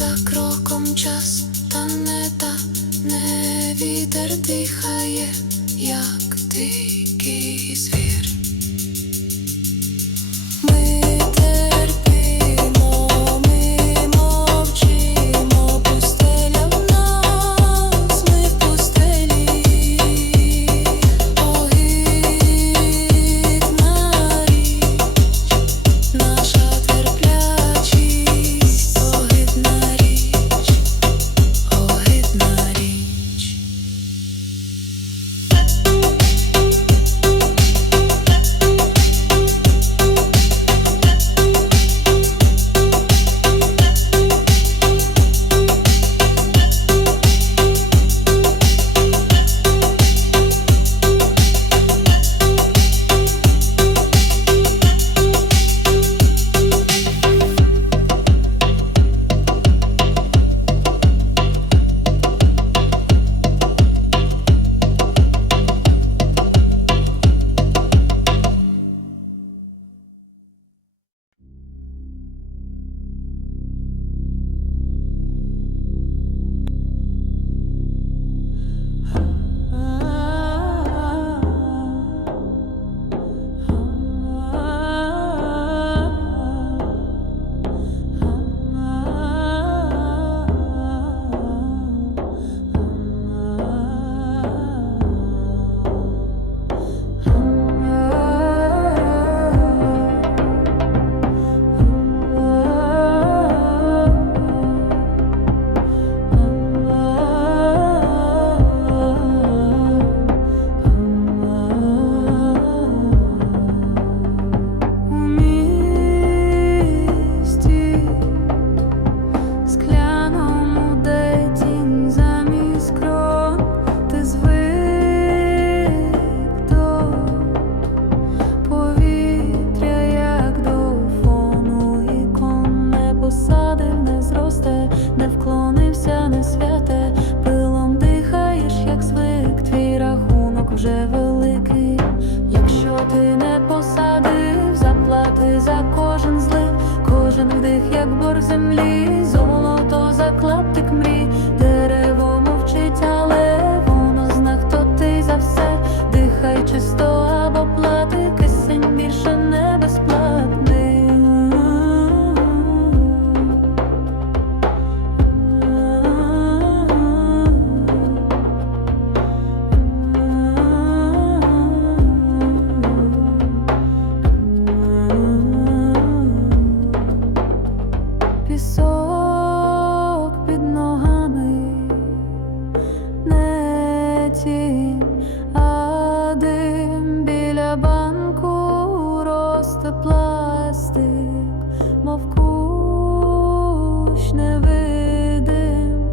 за кроком час, та не та, не вітер дихає, як дикий звір. Ми терпимо, ми мовчимо, пустеля в нас, ми в пустелі. Огидна річ, наша терплячість, огидна річ, огидна річ. Вже великий, якщо ти не посадив, заплати за кожен злив, кожен вдих, як борг землі, золото за клаптик мрій. Дерево мовчить, але воно зна, хто ти за все. Дихай чисто або плати, кисень більше не безплатний. Пісок під ногами, не тінь, а дим біля банку росте пластик, мов кущ невидим.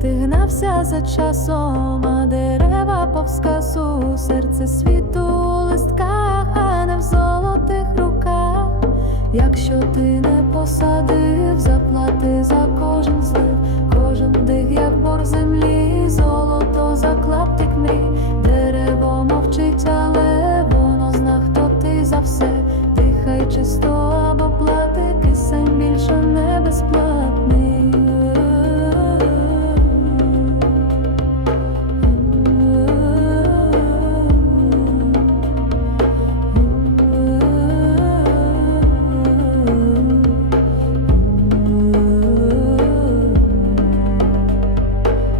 Ти гнався за часом, а дерева повз касу. Серце світу у листках, а не в золотих руках. Якщо ти не посадив, заплати за кожен злив, кожен вдих, як борг землі, золото за клаптик мрій. Дерево мовчить, але воно зна, хто ти за все. Дихай чисто або плати, кисень більше не безплатний.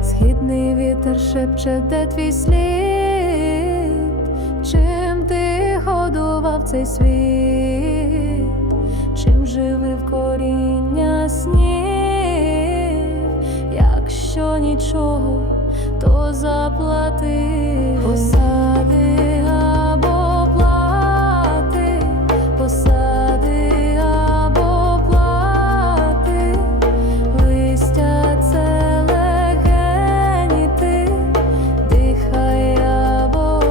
Східний вітер шепче, де твій слід, чим ти годував цей світ, чим живив коріння снів. Якщо нічого, то заплати. Посади або плати, посади або плати. Листя – це легені, ти дихай або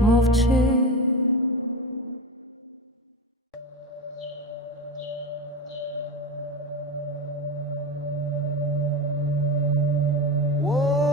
мовчи. Whoa.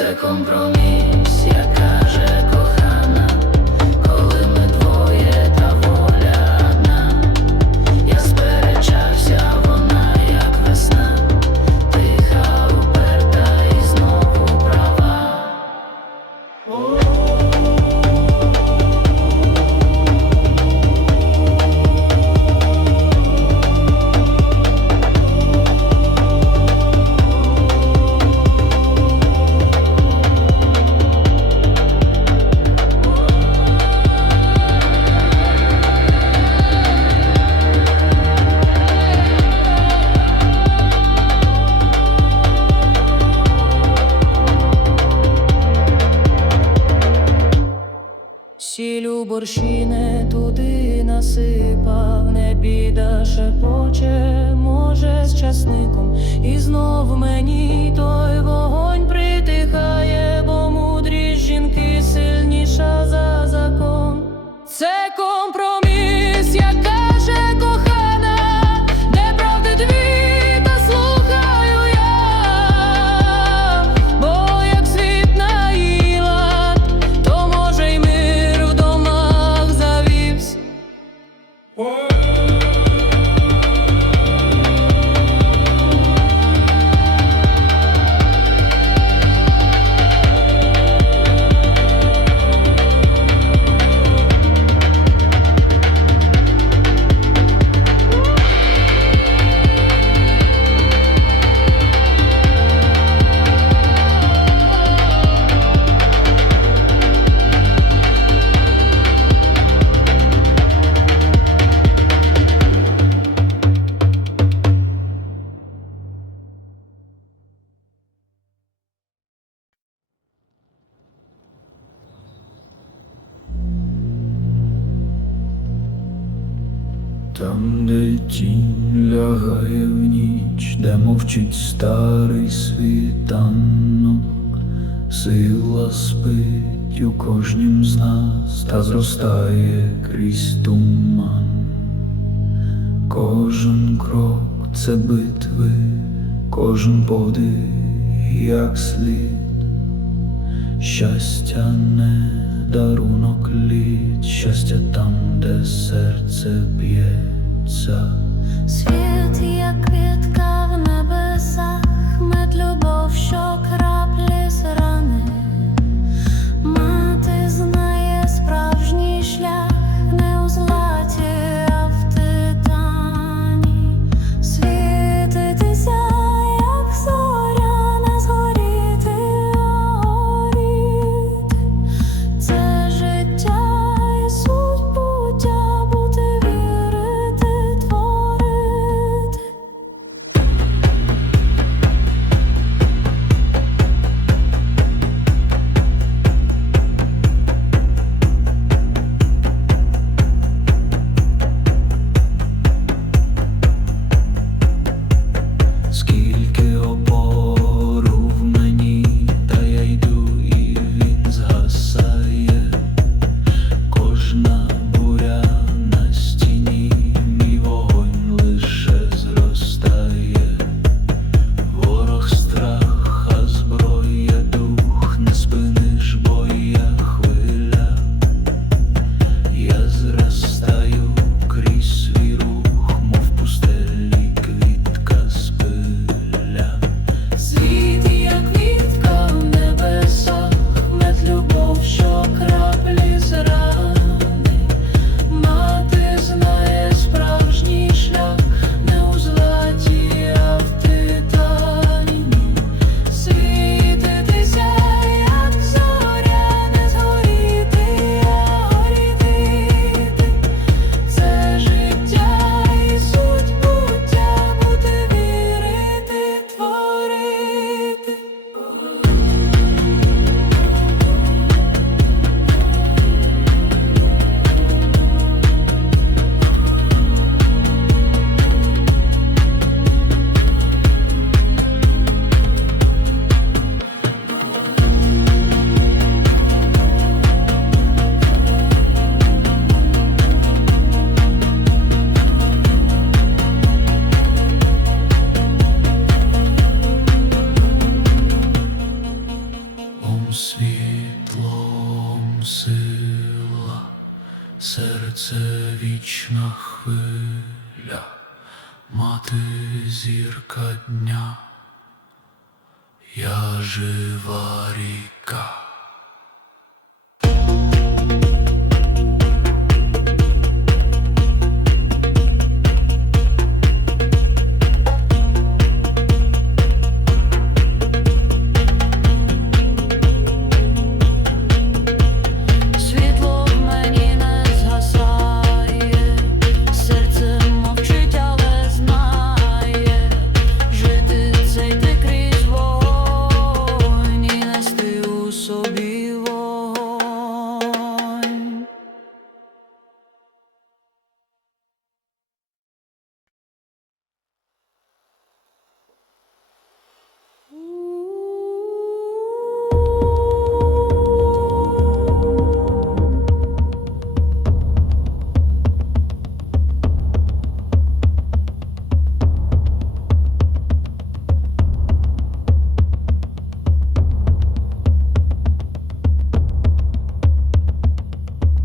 Це компроміс, як каже кохана, коли ми двоє та воля одна. Я сперечався, вона як весна, тиха, уперта і знову права. Сіль борщі не туди насипав, не біда шепоче, може, з часником. І знов мені той вогонь притихає, бо мудрість жінки сильніша за закон. Це компроміс, як каже кохана, де правди дві, та слухаю я, бо як світ наїла, то може й мир в домах завівсь. Там, де тінь лягає в ніч, де мовчить старий світанок, сила спить у кожнім з нас та зростає крізь туман. Кожен крок — це битви, кожен подих як слід. Щастя не дарунок літ, щастя там, де серце б'ється. Світ, як квітка в небесах, мед любов, що краплі з рани. Мати знає справжній шлях, не у златі, а в титані. Світитися, як зоря, не згоріти, а горіти. Це життя і суть буття, бути, вірити, творити. світлом сила, серце вічна хвиля, мати зірка дня, я жива ріка. Світло в мені не згасає, серце мовчить, але знає, жити це йти крізь вогонь і нести у собі вогонь.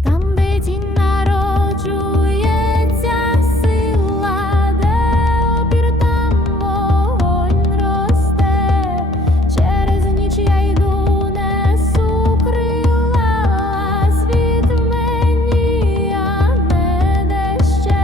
Там, де тінь народжується сила, де опір, там вогонь росте. Через ніч я йду, несу крила, світ в мені, а не деще.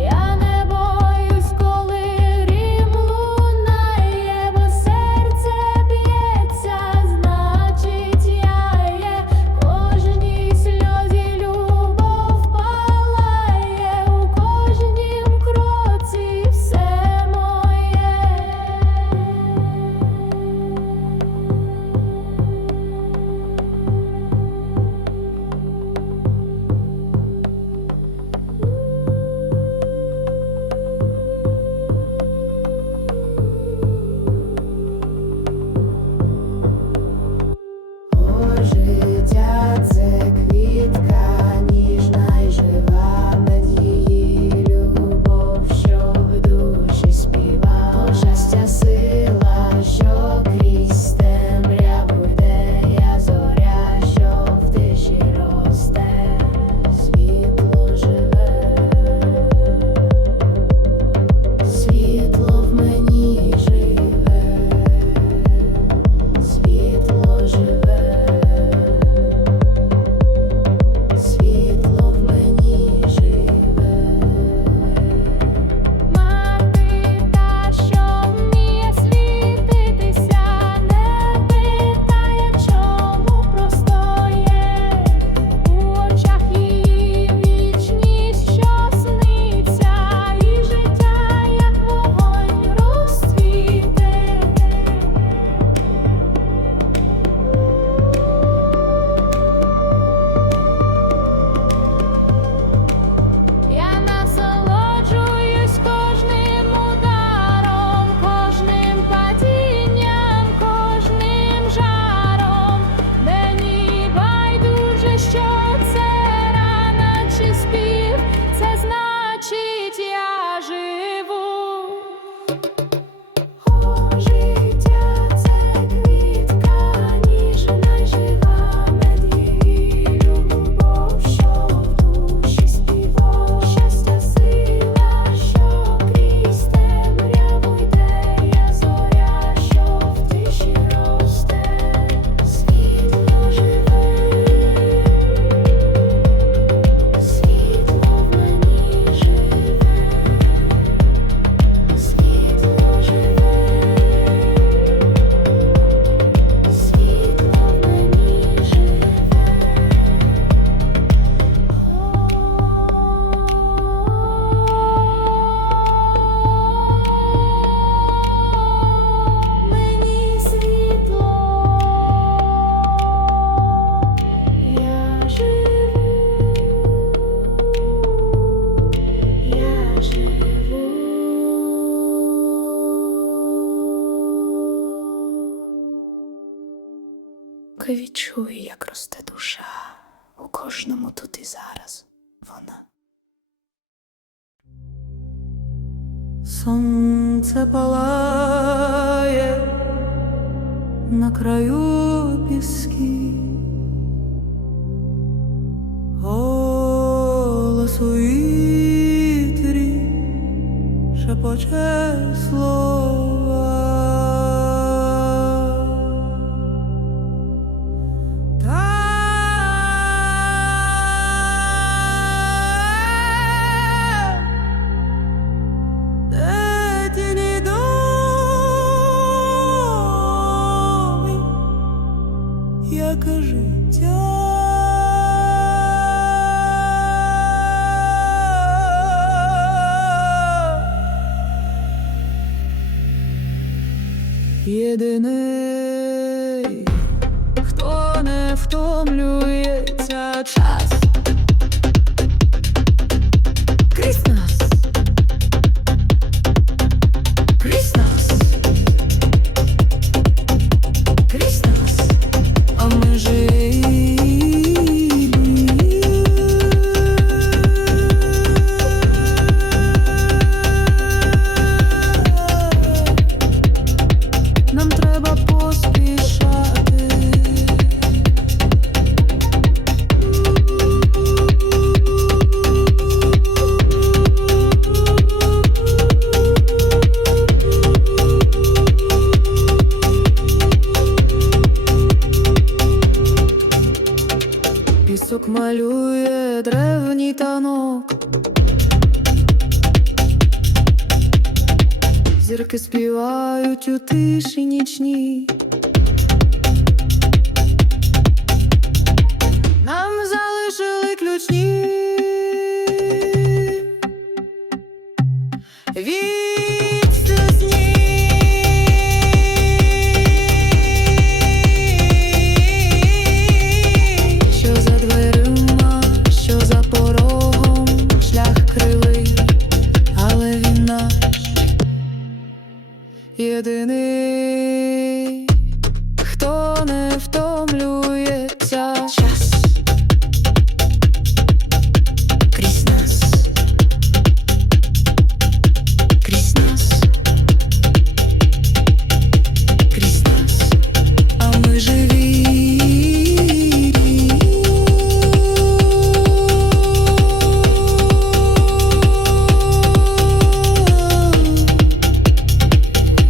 Я не боюсь, коли грім лунає, бо серце б'ється, значить я є. Кожній сльозі любов палає, у кожнім кроці все моє. Життя – це квітка ніжна й жива, мед її любов, що в душі співа. Щастя сила, що крізь темряву йде, я зоря, що в тиші росте, світло живе, світло в мені живе, світло живе. Світло в мені живе. Мати та, що вміє світитися, не питає, чому просто є. У очах її вічність, що сниться, і життя, як вогонь, розцвіте. Я насолоджуюсь кожним ударом, кожним падінням, кожним жаром. Мені байдуже, що це рана чи спів, це значить я живу. Життя – це квітка ніжна й жива, мед її любов, що в душі співа. Щастя сила, що крізь темряву йде, я зоря, що в тиші росте, світло живе, світло в мені живе, світло живе, світло в мені живе. Мені світло, я живу, я живу. Відчую, як росте душа у кожному тут і зараз вона. Сонце палає, на краю піски, голос у вітрі шепоче слова. Яке життя, єдиний, хто не втомлюється, час крізь нас, крізь нас, крізь нас. А ми живі. Нам треба поспішати. Пісок малює древній танок, зірки співають у тиші нічній. Нам залишили ключі від стесні. Що за дверима, що за порогом, шлях кривий, але він наш єдиний, хто не втомлюється, час крізь нас, крізь нас, крізь нас, а ми живі.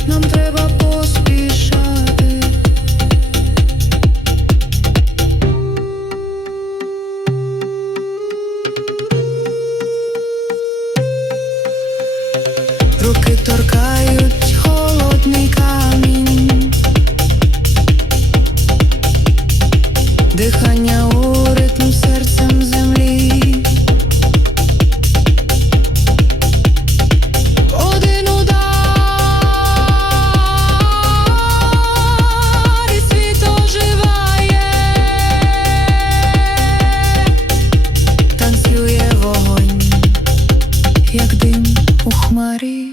Нам треба поспішати. Руки торкають холодний камінь, дихання у ритм серцем землі. Один удар і світ оживає, танцює вогонь, як дим у хмарі.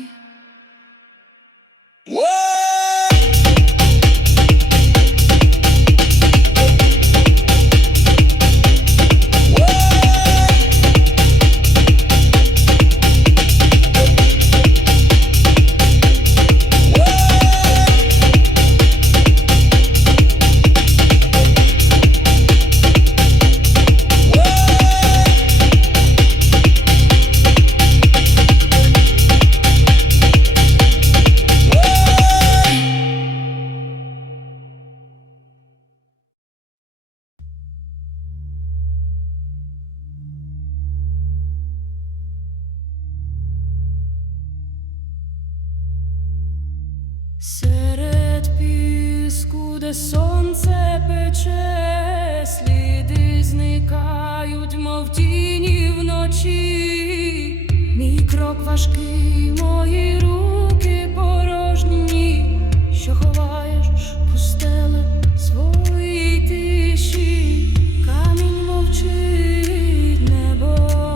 Серед піску, де сонце пече, сліди зникають, мов тіні вночі. Мій крок важкий, мої руки порожні, що ховаєш пустеле своїй тиші. Камінь мовчить, небо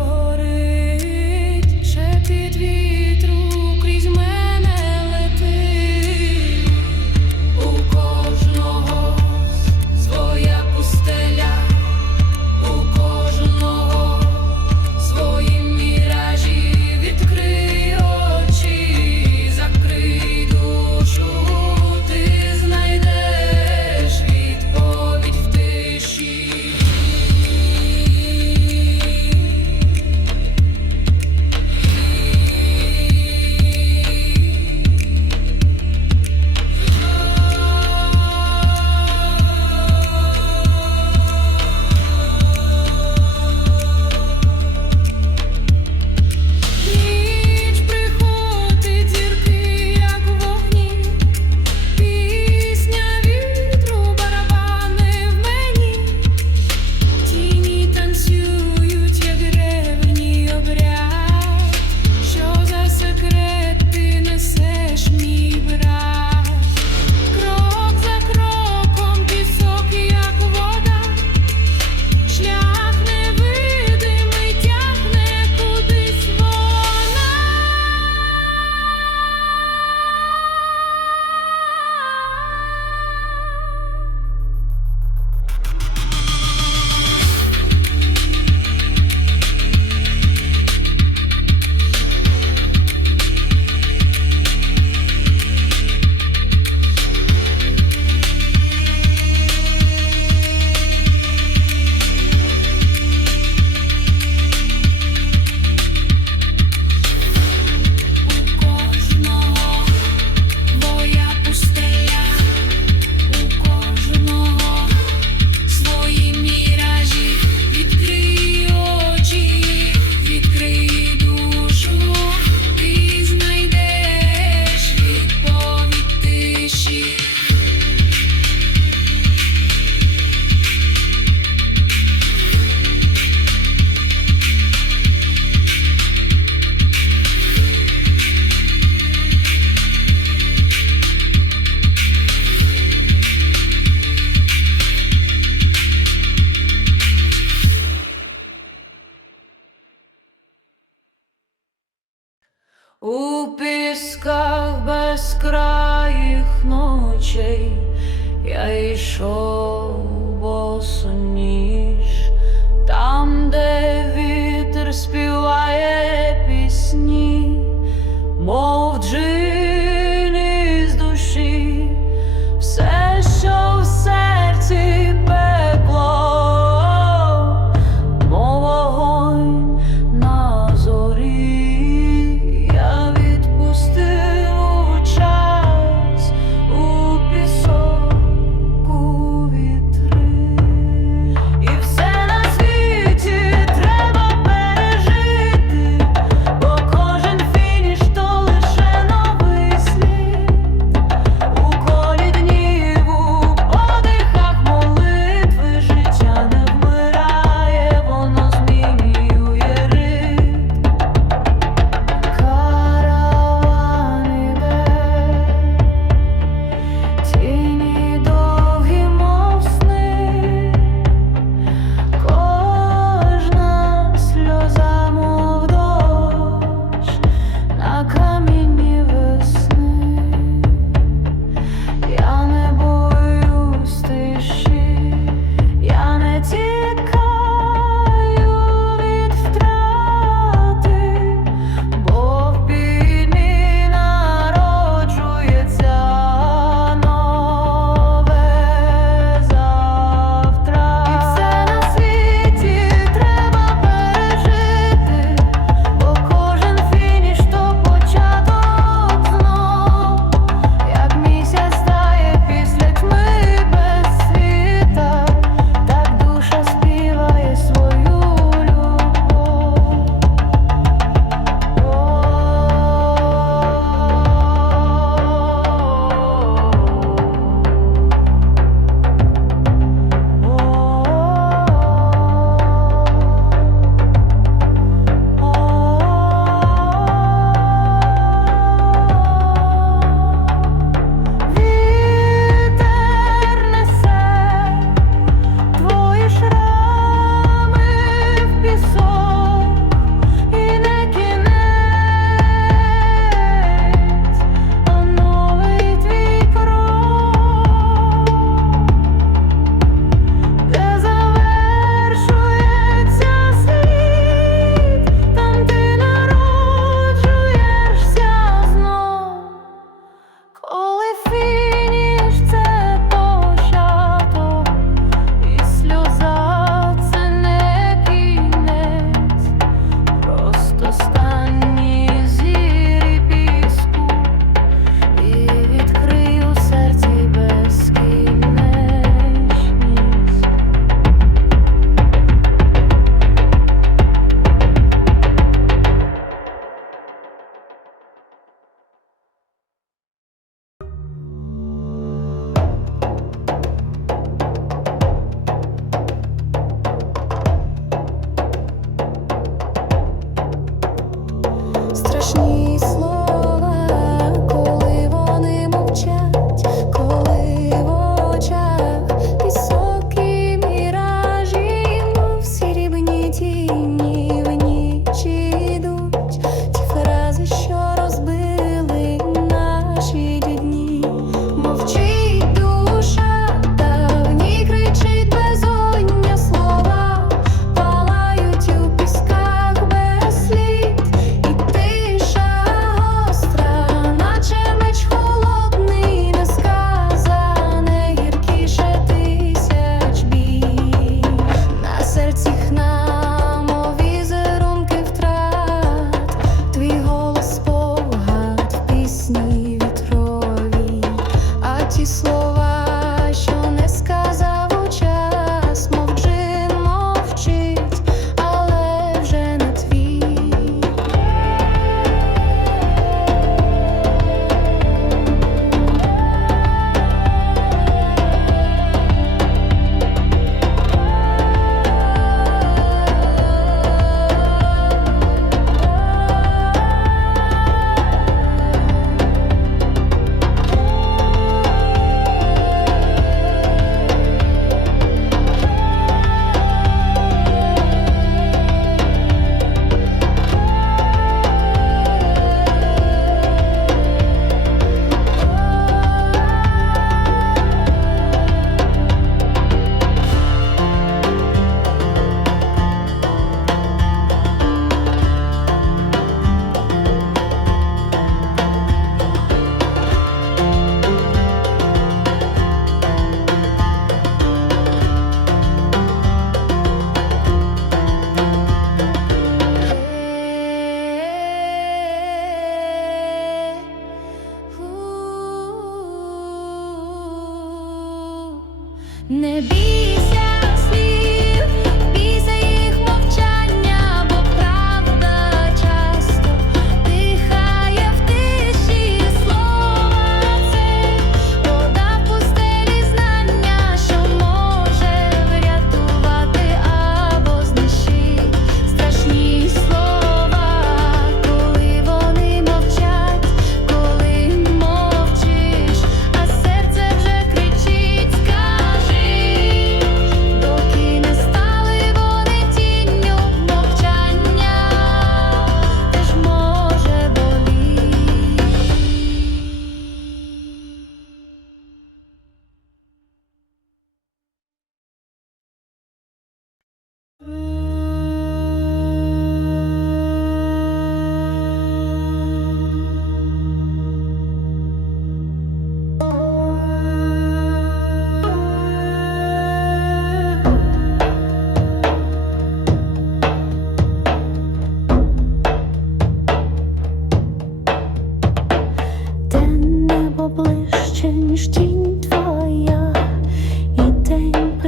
горить, шепіт вітру крізь мене летить. У кожного своя пустеля, у кожного свої міражі. Відкрий очі, закрий душу.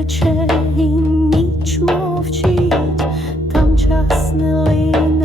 пече і ніч мовчить, там час не лине.